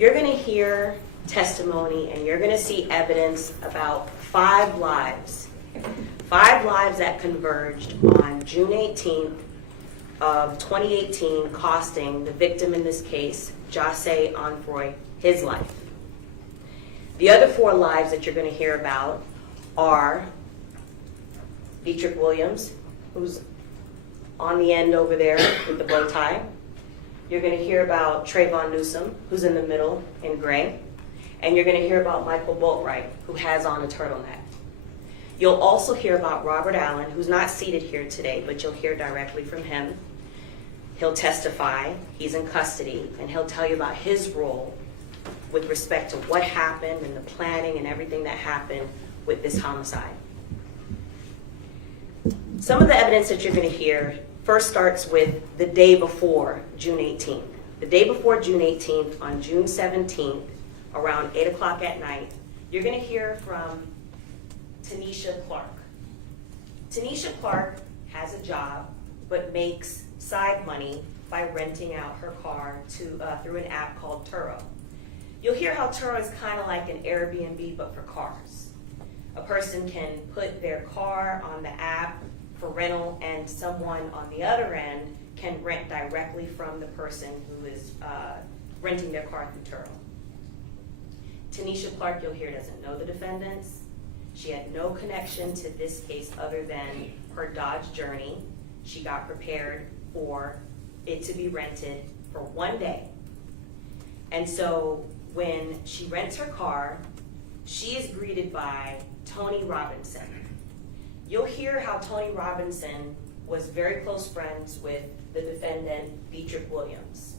You're going to hear testimony and you're going to see evidence about 5 lives. 5 lives that converged on June 18th of 2018, costing the victim in this case, Jahseh Onfroy, his life. The other 4 lives that you're going to hear about are Dedrick Williams, who's on the end over there with the bow tie. You're going to hear about Trayvon Newsome, who's in the middle in gray. And you're going to hear about Michael Boatwright, who has on a turtleneck. You'll also hear about Robert Allen, who's not seated here today, but you'll hear directly from him. He'll testify, he's in custody, and he'll tell you about his role with respect to what happened and the planning and everything that happened with this homicide. Some of the evidence that you're going to hear first starts with the day before June 18th. The day before June 18th, on June 17th, around 8 o'clock at night, you're going to hear from Tanisha Clark. Tanisha Clark has a job but makes side money by renting out her car through an app called Turo. You'll hear how Turo is kind of like an Airbnb but for cars. A person can put their car on the app for rental and someone on the other end can rent directly from the person who is renting their car through Turo. Tanisha Clark, you'll hear, doesn't know the defendants. She had no connection to this case other than her Dodge Journey. She got prepared for it to be rented for 1 day. And so when she rents her car, she is greeted by Tony Robinson. You'll hear how Tony Robinson was very close friends with the defendant, Dedrick Williams.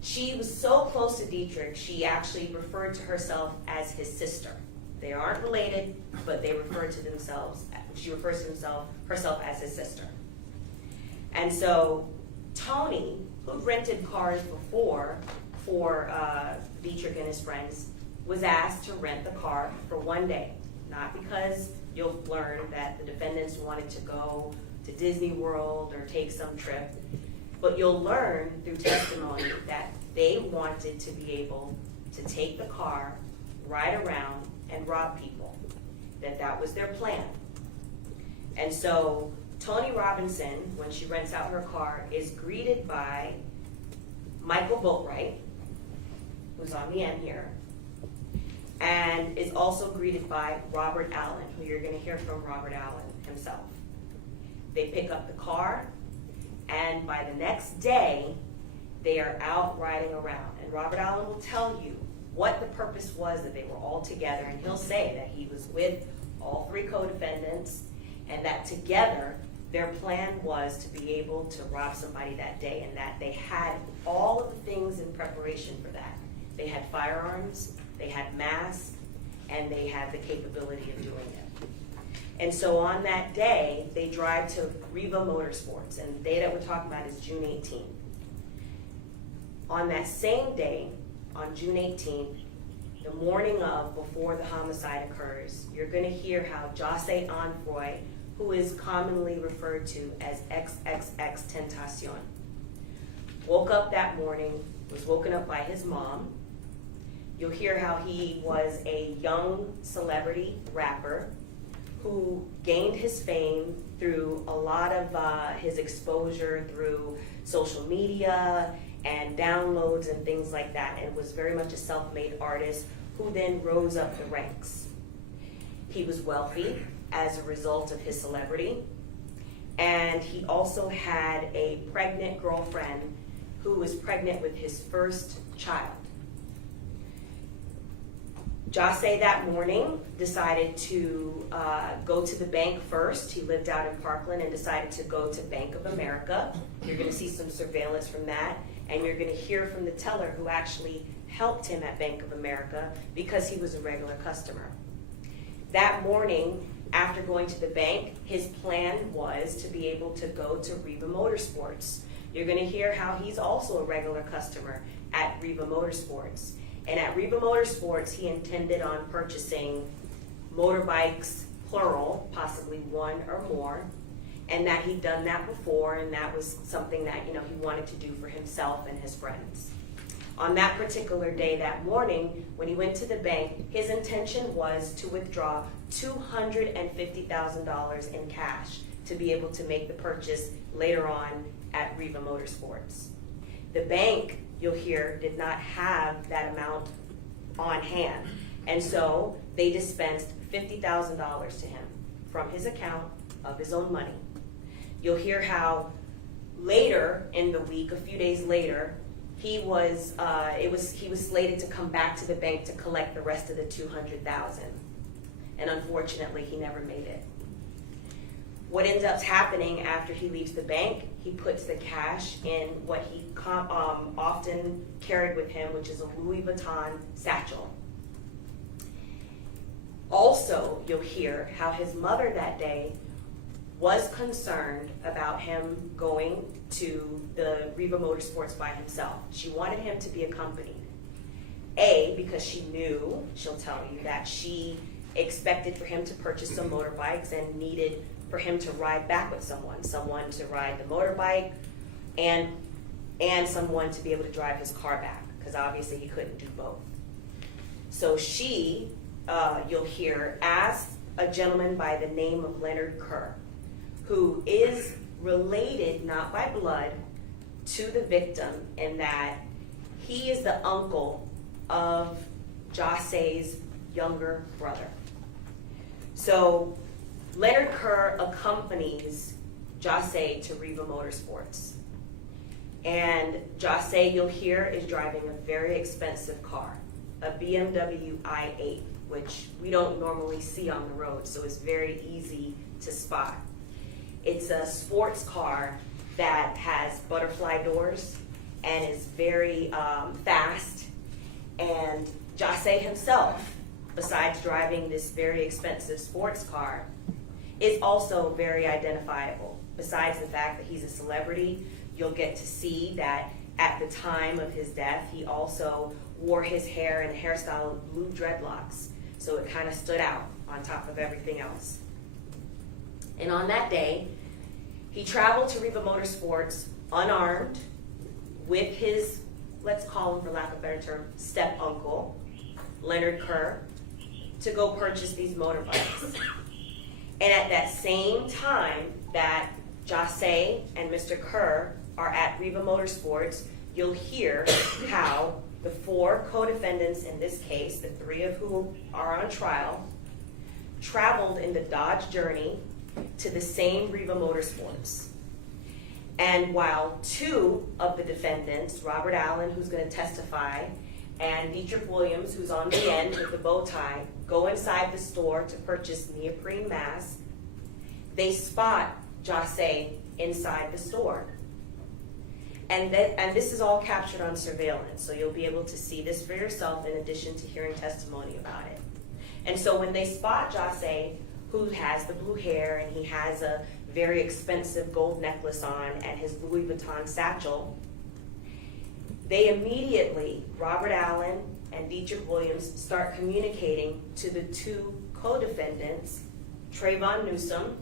She was so close to Dedrick, she actually referred to herself as his sister. They aren't related, but they refer to themselves, she refers to herself as his sister. And so Tony, who rented cars before for Dedrick and his friends, was asked to rent the car for 1 day. Not because you'll learn that the defendants wanted to go to Disney World or take some trip, but you'll learn through testimony that they wanted to be able to take the car, ride around, and rob people. That was their plan. And so Tony Robinson, when she rents out her car, is greeted by Michael Boatwright, who's on the end here, and is also greeted by Robert Allen, who you're going to hear from Robert Allen himself. They pick up the car, and by the next day, they are out riding around. And Robert Allen will tell you what the purpose was that they were all together, and he'll say that he was with all 3 co-defendants, and that together their plan was to be able to rob somebody that day, and that they had all of the things in preparation for that. They had firearms, they had masks, and they had the capability of doing it. And so on that day, they drive to Riva Motorsports, and the day that we're talking about is June 18th. On that same day, on June 18th, the morning of, before the homicide occurs, you're going to hear how Jahseh Onfroy, who is commonly referred to as XXXTentacion, woke up that morning, was woken up by his mom. You'll hear how he was a young celebrity rapper who gained his fame through a lot of his exposure through social media and downloads and things like that, and was very much a self-made artist who then rose up the ranks. He was wealthy as a result of his celebrity, and he also had a pregnant girlfriend who was pregnant with his first child. Jahseh that morning decided to go to the bank first. He lived out in Parkland and decided to go to Bank of America. You're going to see some surveillance from that, and you're going to hear from the teller who actually helped him at Bank of America because he was a regular customer. That morning, after going to the bank, his plan was to be able to go to Riva Motorsports. You're going to hear how he's also a regular customer at Riva Motorsports. And at Riva Motorsports, he intended on purchasing motorbikes, plural, possibly 1 or more, and that he'd done that before, and that was something that he wanted to do for himself and his friends. On that particular day, that morning, when he went to the bank, his intention was to withdraw $250,000 in cash to be able to make the purchase later on at Riva Motorsports. The bank, you'll hear, did not have that amount on hand, and so they dispensed $50,000 to him from his account of his own money. You'll hear how later in the week, a few days later, he was slated to come back to the bank to collect the rest of the $200,000, and unfortunately, he never made it. What ends up happening after he leaves the bank, he puts the cash in what he often carried with him, which is a Louis Vuitton satchel. Also, you'll hear how his mother that day was concerned about him going to the Riva Motorsports by himself. She wanted him to be accompanied. A, because she knew, she'll tell you, that she expected for him to purchase some motorbikes and needed for him to ride back with someone to ride the motorbike and someone to be able to drive his car back, because obviously he couldn't do both. So she, you'll hear, asked a gentleman by the name of Leonard Kerr, who is related, not by blood, to the victim in that he is the uncle of Jahseh's younger brother. So Leonard Kerr accompanies Jahseh to Riva Motorsports. And Jahseh, you'll hear, is driving a very expensive car, a BMW i8, which we don't normally see on the road, so it's very easy to spot. It's a sports car that has butterfly doors and is very fast. And Jahseh himself, besides driving this very expensive sports car, is also very identifiable. Besides the fact that he's a celebrity, you'll get to see that at the time of his death, he also wore his hair in a hairstyle of blue dreadlocks. So it kind of stood out on top of everything else. And on that day, he traveled to Riva Motorsports unarmed with his, let's call him for lack of a better term, step-uncle, Leonard Kerr, to go purchase these motorbikes. And at that same time that Jahseh and Mr. Kerr are at Riva Motorsports, you'll hear how the four co-defendants in this case, the three of whom are on trial, traveled in the Dodge Journey to the same Riva Motorsports. And while two of the defendants, Robert Allen, who's going to testify, and Dedrick Williams, who's on the end with the bow tie, go inside the store to purchase neoprene masks, they spot Jahseh inside the store. And this is all captured on surveillance, so you'll be able to see this for yourself in addition to hearing testimony about it. And so when they spot Jahseh, who has the blue hair and he has a very expensive gold necklace on and his Louis Vuitton satchel, they immediately, Robert Allen and Dedrick Williams, start communicating to the two co-defendants, Trayvon Newsome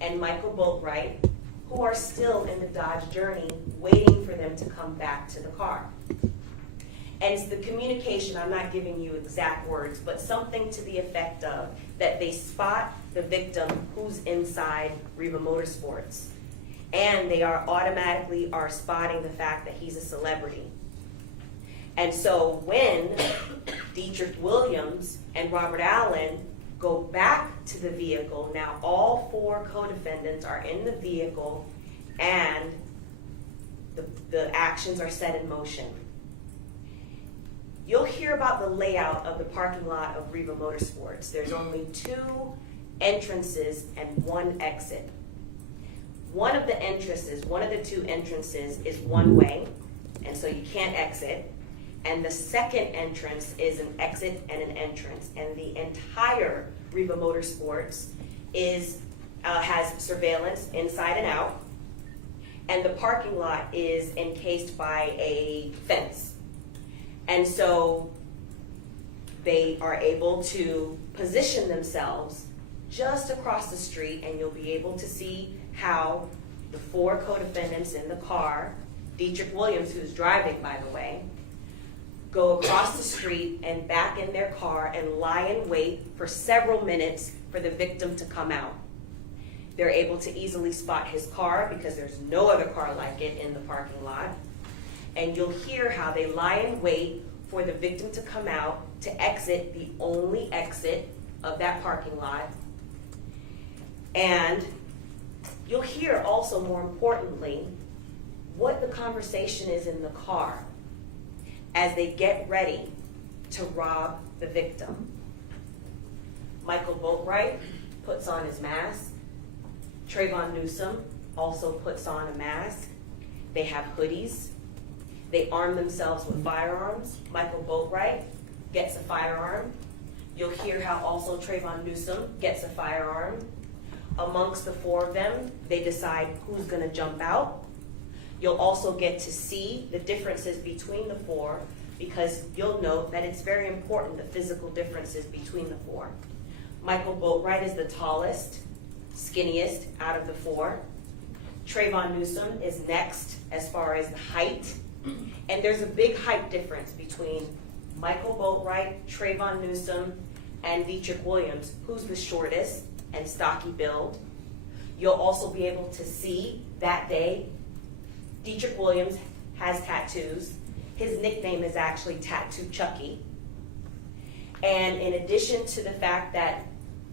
and Michael Boatwright, who are still in the Dodge Journey waiting for them to come back to the car. And it's the communication, I'm not giving you exact words, but something to the effect of that they spot the victim who's inside Riva Motorsports. And they are automatically spotting the fact that he's a celebrity. And so when Dedrick Williams and Robert Allen go back to the vehicle, now all four co-defendants are in the vehicle and the actions are set in motion. You'll hear about the layout of the parking lot of Riva Motorsports. There's only two entrances and one exit. One of the two entrances is one way, and so you can't exit. And the second entrance is an exit and an entrance. And the entire Riva Motorsports has surveillance inside and out. And the parking lot is encased by a fence. And so they are able to position themselves just across the street, and you'll be able to see how the four co-defendants in the car, Dedrick Williams, who's driving, by the way, go across the street and back in their car and lie in wait for several minutes for the victim to come out. They're able to easily spot his car because there's no other car like it in the parking lot. And you'll hear how they lie in wait for the victim to come out to exit the only exit of that parking lot. And you'll hear also, more importantly, what the conversation is in the car as they get ready to rob the victim. Michael Boatwright puts on his mask. Trayvon Newsome also puts on a mask. They have hoodies. They arm themselves with firearms. Michael Boatwright gets a firearm. You'll hear how also Trayvon Newsome gets a firearm. Amongst the four of them, they decide who's gonna jump out. You'll also get to see the differences between the four, because you'll note that it's very important, the physical differences between the four. Michael Boatwright is the tallest, skinniest out of the four. Trayvon Newsome is next as far as the height. And there's a big height difference between Michael Boatwright, Trayvon Newsome, and Dedrick Williams, who's the shortest and stocky build. You'll also be able to see that day, Dedrick Williams has tattoos. His nickname is actually Tattoo Chucky. And in addition to the fact that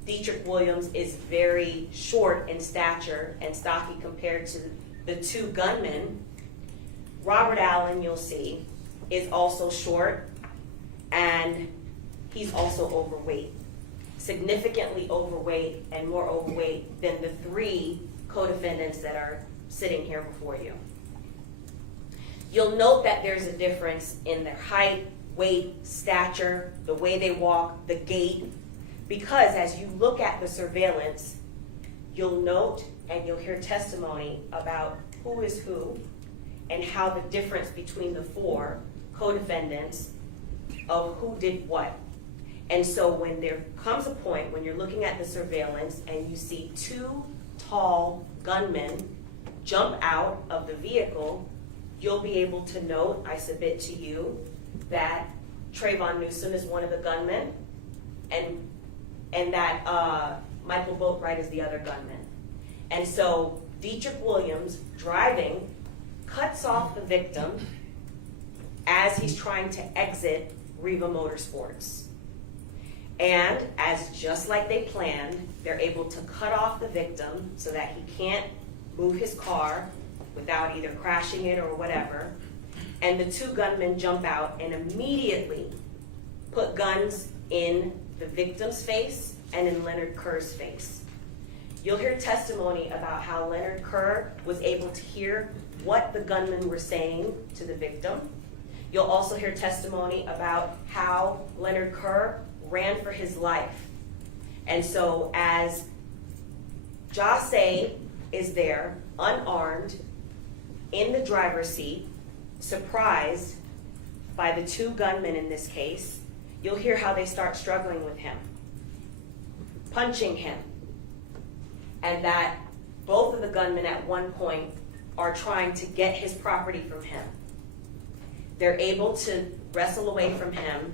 Dedrick Williams is very short in stature and stocky compared to the two gunmen, Robert Allen, you'll see, is also short, and he's also overweight. Significantly overweight, and more overweight than the three co-defendants that are sitting here before you. You'll note that there's a difference in their height, weight, stature, the way they walk, the gait, because as you look at the surveillance, you'll note and you'll hear testimony about who is who and how the difference between the four co-defendants of who did what. And so when there comes a point when you're looking at the surveillance and you see two tall gunmen jump out of the vehicle, you'll be able to note, I submit to you, that Trayvon Newsome is one of the gunmen and that Michael Boatwright is the other gunman. And so Dedrick Williams, driving, cuts off the victim as he's trying to exit Riva Motorsports. And as just like they planned, they're able to cut off the victim so that he can't move his car without either crashing it or whatever. And the two gunmen jump out and immediately put guns in the victim's face and in Leonard Kerr's face. You'll hear testimony about how Leonard Kerr was able to hear what the gunmen were saying to the victim. You'll also hear testimony about how Leonard Kerr ran for his life. And so as Jahseh is there, unarmed, in the driver's seat, surprised by the two gunmen in this case, you'll hear how they start struggling with him, punching him, and that both of the gunmen at one point are trying to get his property from him. They're able to wrestle away from him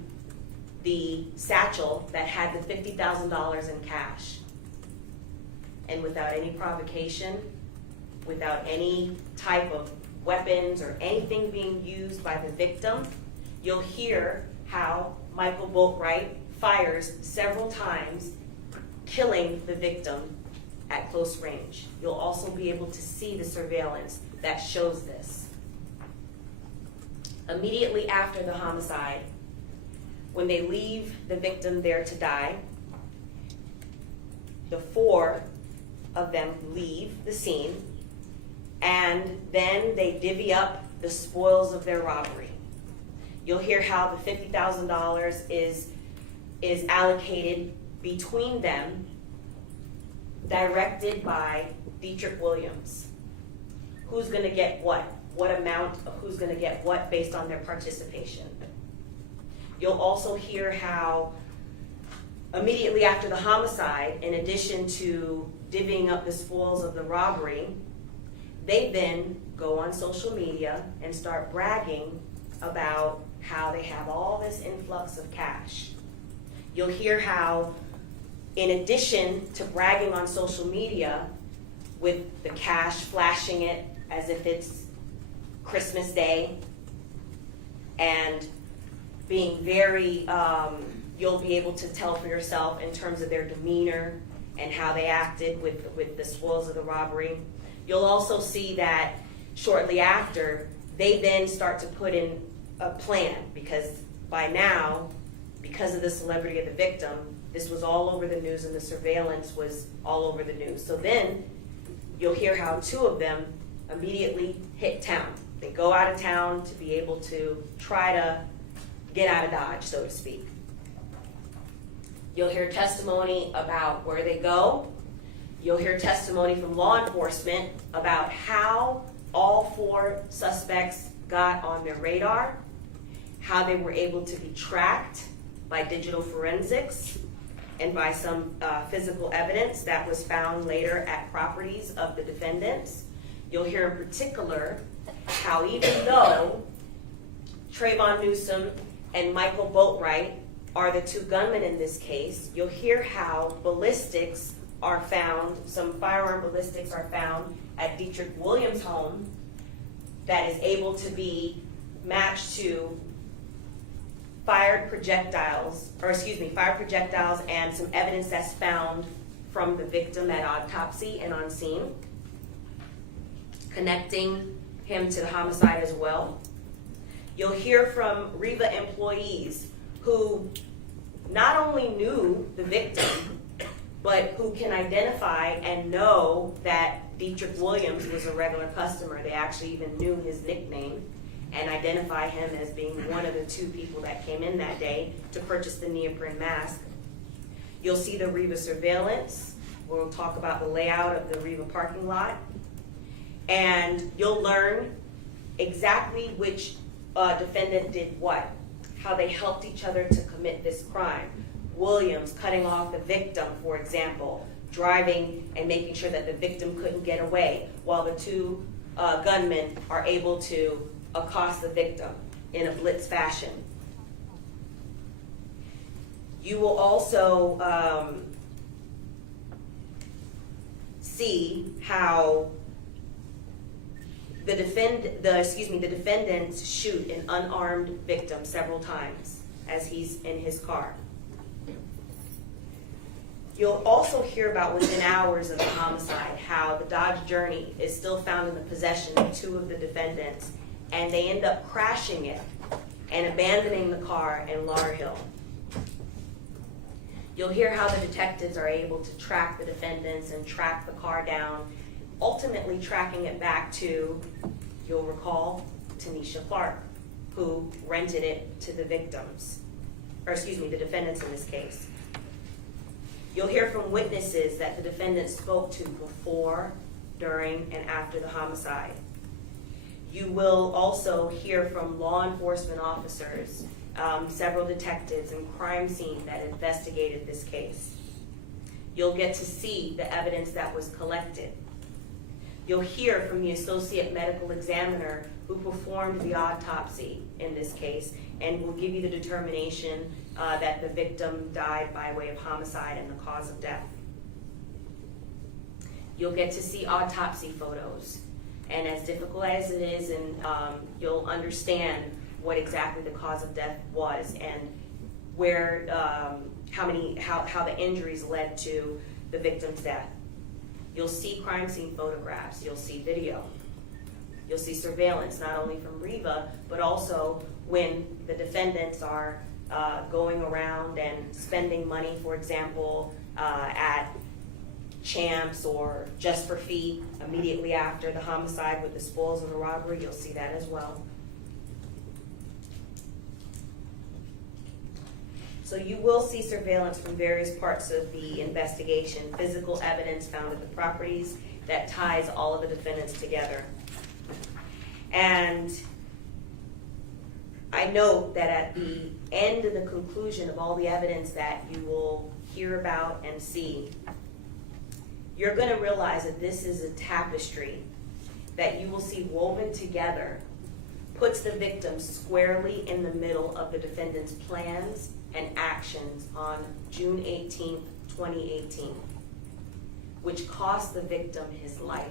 the satchel that had the $50,000 in cash. And without any provocation, without any type of weapons or anything being used by the victim, you'll hear how Michael Boatwright fires several times, killing the victim at close range. You'll also be able to see the surveillance that shows this. Immediately after the homicide, when they leave the victim there to die, the four of them leave the scene, and then they divvy up the spoils of their robbery. You'll hear how the $50,000 is allocated between them, directed by Dedrick Williams. Who's gonna get what amount of who's gonna get what based on their participation. You'll also hear how immediately after the homicide, in addition to divvying up the spoils of the robbery, they then go on social media and start bragging about how they have all this influx of cash. You'll hear how, in addition to bragging on social media with the cash, flashing it as if it's Christmas Day, and being very, you'll be able to tell for yourself in terms of their demeanor and how they acted with the spoils of the robbery. You'll also see that shortly after, they then start to put in a plan, because by now, because of the celebrity of the victim, this was all over the news and the surveillance was all over the news. So then you'll hear how two of them immediately hit town. They go out of town to be able to try to get out of Dodge, so to speak. You'll hear testimony about where they go. You'll hear testimony from law enforcement about how all four suspects got on their radar, how they were able to be tracked by digital forensics and by some physical evidence that was found later at properties of the defendants. You'll hear in particular how even though Trayvon Newsome and Michael Boatwright are the two gunmen in this case, you'll hear how ballistics are found, some firearm ballistics are found at Dedrick Williams' home that is able to be matched to fired projectiles and some evidence that's found from the victim at autopsy and on scene, connecting him to the homicide as well. You'll hear from REVA employees who not only knew the victim, but who can identify and know that Dedrick Williams was a regular customer. They actually even knew his nickname and identify him as being one of the two people that came in that day to purchase the neoprene mask. You'll see the REVA surveillance. We'll talk about the layout of the REVA parking lot. And you'll learn exactly which defendant did what, how they helped each other to commit this crime. Williams cutting off the victim, for example, driving and making sure that the victim couldn't get away, while the two gunmen are able to accost the victim in a blitz fashion. You will also see how the defendants shoot an unarmed victim several times as he's in his car. You'll also hear about within hours of the homicide how the Dodge Journey is still found in the possession of two of the defendants, and they end up crashing it and abandoning the car in Laurel. You'll hear how the detectives are able to track the defendants and track the car down, ultimately tracking it back to, you'll recall, Tanisha Clark, who rented it to the victims, or excuse me, the defendants in this case. You'll hear from witnesses that the defendant spoke to before, during, and after the homicide. You will also hear from law enforcement officers, several detectives and crime scene that investigated this case. You'll get to see the evidence that was collected. You'll hear from the associate medical examiner who performed the autopsy in this case and will give you the determination that the victim died by way of homicide and the cause of death. You'll get to see autopsy photos, and as difficult as it is, and you'll understand what exactly the cause of death was and where, how the injuries led to the victim's death. You'll see crime scene photographs, you'll see video, you'll see surveillance, not only from REVA, but also when the defendants are going around and spending money, for example, at Champs or Just for Feet immediately after the homicide with the spoils of the robbery. You'll see that as well. So you will see surveillance from various parts of the investigation, physical evidence found at the properties that ties all of the defendants together. And I note that at the end of the conclusion of all the evidence that you will hear about and see, you're going to realize that this is a tapestry that you will see woven together puts the victim squarely in the middle of the defendant's plans and actions on June 18, 2018, which cost the victim his life.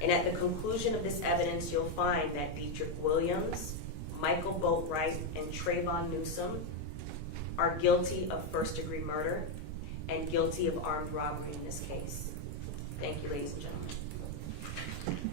And at the conclusion of this evidence, you'll find that Dedrick Williams, Michael Boatwright, and Trayvon Newsome are guilty of first-degree murder and guilty of armed robbery in this case. Thank you, ladies and gentlemen.